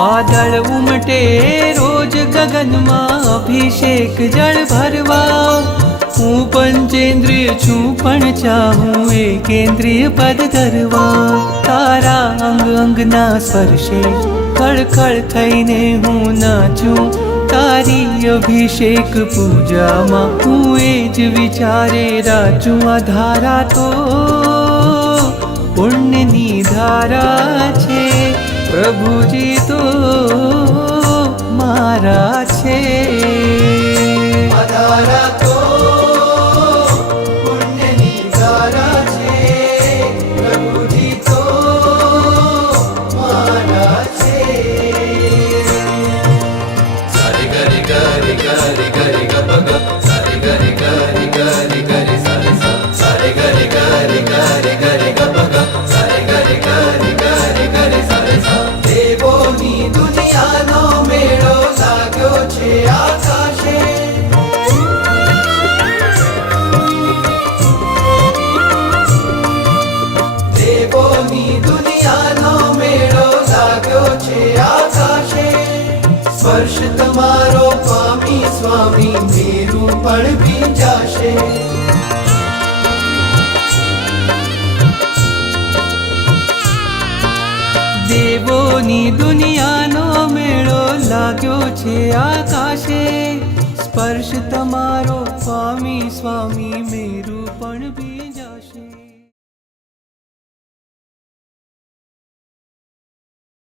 વાદળ ઉમટે રોજ ગગનમાં અભિષેક જળ ભરવા હું પંચેન્દ્રિય છું પણ ચાહું એકેન્દ્રિય પદ ધરવા તારા અંગ અંગના સ્પર્શે ખળખળ થઈને હું નાચું તારી અભિષેક પૂજામાં હું એ જ વિચારે રાચું આ ધારા તો પુણ્યની ધારા છે પ્રભુજી તો મારા છે આ ધારા તો પુણ્યની ધારા છે પ્રભુજી તો મારા છે સારી ગરી ગરી ગરી ગરી ગપગ સારી ગરી ગરી ગરી ગરી સારી સા સારી ગરી ગરી ગરી ગરી ગપગ સારી ગરી ગરી ગરી ગરી સારી સા દેવોની દુનિયાનો મેળો લાગ્યો છે આકાશે દેવોની દુનિયાનો મેળો લાગ્યો છે આકાશે સ્પર્શ તમારો પામી સ્વામી મેરું પણ ભીંજાશે દેવોની દુનિયાનો મેળો લાગ્યો છે આકાશે સ્પર્શ તમારો પામી સ્વામી મેરું પણ ભીંજાશે